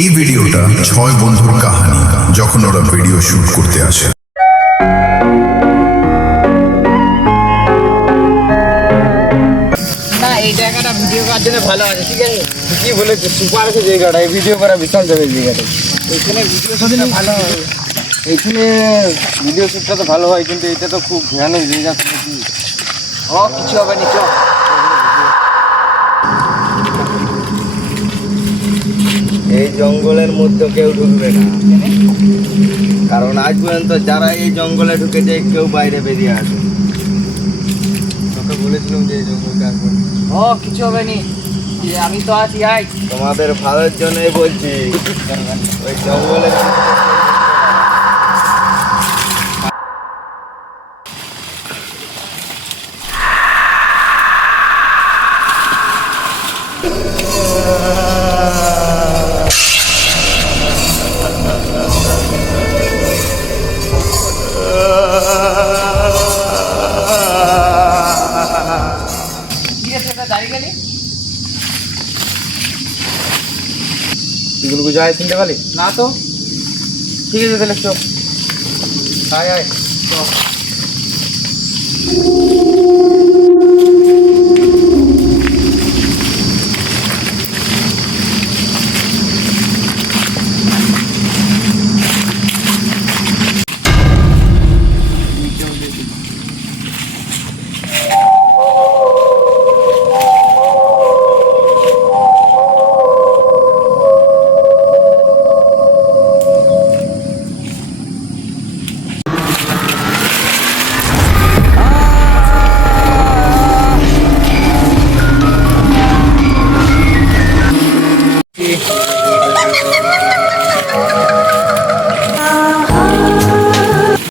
এই ভিডিওটা 6 বন্ধুর কাহিনী যখন ওরা ভিডিও শুট করতে আসে। না এই জায়গাটা ভিডিও করার জন্য ভালো আছে, ঠিক আছে? কি বলেছে, সুপার আছে জায়গাটা, এই ভিডিও করা বিশাল যাবে জায়গাটা। এখানে ভিডিও শুটটা ভালো হয়, এইখানে ভিডিও শুটটা তো ভালো হয়, কিন্তু এটা তো খুব ভয়ানক জায়গা। কি কিছু হবে না, চল। এই জঙ্গলের মধ্যে কেউ ঢুকবে না, কারণ আজ পর্যন্ত যারা এই জঙ্গলে ঢুকেছে কেউ বাইরে বেরিয়ে আসে। তোকে বলেছিলাম যে এই জঙ্গলটা আসবে। কিছু হবে না, আমি তো আছি। আয়, তোমাদের ভালোর জন্যই বলছি, ওই জঙ্গলে ঠিক আছে, এটা দাঁড়িয়ে গেলি এগুলো যায় চিনতে পারি না তো? ঠিক আছে তাহলে চল। আয় আয়, চল।